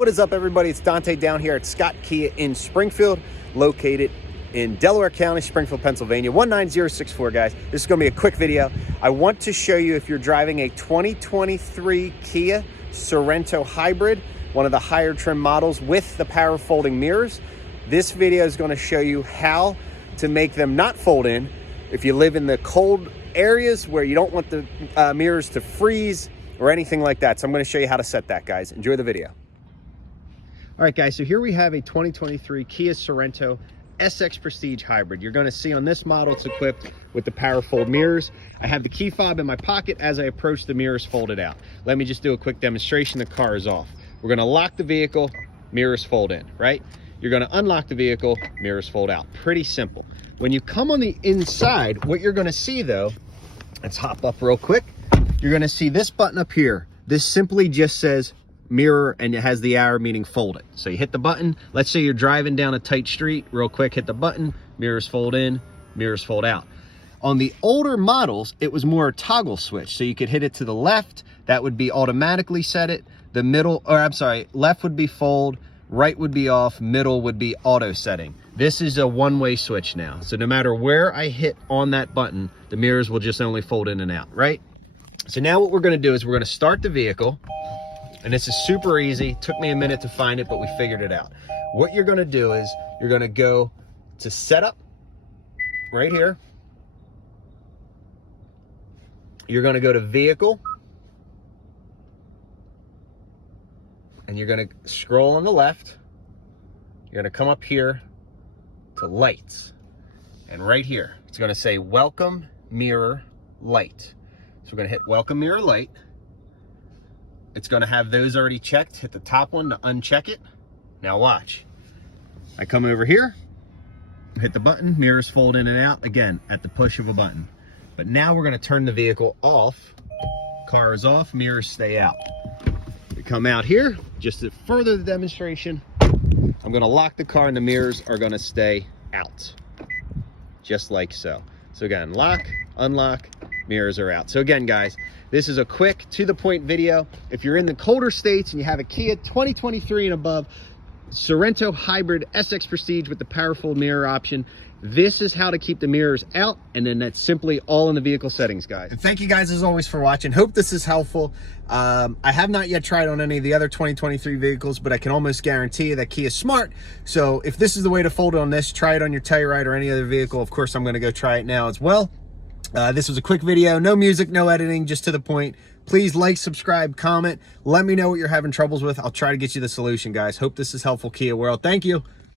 What is up, everybody? It's Dante down here at Scott Kia in Springfield, located in Delaware County, Springfield, Pennsylvania, 19064, guys. This is going to be a quick video. I want to show you if you're driving a 2023 Kia Sorento Hybrid, one of the higher trim models with the power folding mirrors. This video is going to show you how to make them not fold in if you live in the cold areas where you don't want the mirrors to freeze or anything like that. So I'm going to show you how to set that, guys. Enjoy the video. All right, guys, so here we have a 2023 Kia Sorento SX Prestige Hybrid. You're going to see on this model it's equipped with the power fold mirrors. I have the key fob in my pocket. As I approach, the mirrors folded out. Let me just do a quick demonstration. The car is off. We're going to lock the vehicle, mirrors fold in, right? You're going to unlock the vehicle, mirrors fold out. Pretty simple. When you come on the inside, what you're going to see, though, let's hop up real quick. You're going to see this button up here. This simply just says mirror, and it has the arrow meaning fold it. So you hit the button. Let's say you're driving down a tight street real quick, hit the button, mirrors fold in, mirrors fold out. On the older models, it was more a toggle switch. So you could hit it to the left, that would be automatically set it. The middle, or I'm sorry, left would be fold, right would be off, middle would be auto setting. This is a one-way switch now. So no matter where I hit on that button, the mirrors will just only fold in and out, right? So now what we're gonna do is we're gonna start the vehicle. And this is super easy. Took me a minute to find it, but we figured it out. What you're gonna do is you're gonna go to setup right here. You're gonna go to vehicle. And you're gonna scroll on the left. You're gonna come up here to lights. And right here, it's gonna say welcome mirror light. So we're gonna hit welcome mirror light. It's going to have those already checked. Hit the top one to uncheck it. Now watch. I come over here, hit the button, mirrors fold in and out, again, at the push of a button. But now we're going to turn the vehicle off. Car is off, mirrors stay out. We come out here, just to further the demonstration, I'm going to lock the car and the mirrors are going to stay out. Just like so. So again, lock, unlock, mirrors are out. So again, guys, this is a quick, to-the-point video. If you're in the colder states and you have a Kia 2023 and above, Sorento Hybrid SX Prestige with the powerful mirror option, this is how to keep the mirrors out, and then that's simply all in the vehicle settings, guys. And thank you guys, as always, for watching. Hope this is helpful. I have not yet tried on any of the other 2023 vehicles, but I can almost guarantee you that Kia is smart. So if this is the way to fold it on this, try it on your Telluride or any other vehicle. Of course, I'm going to go try it now as well. This was a quick video, no music, no editing, just to the point. Please like, subscribe, comment. Let me know what you're having troubles with. I'll try to get you the solution, guys. Hope this is helpful, Kia World. Thank you.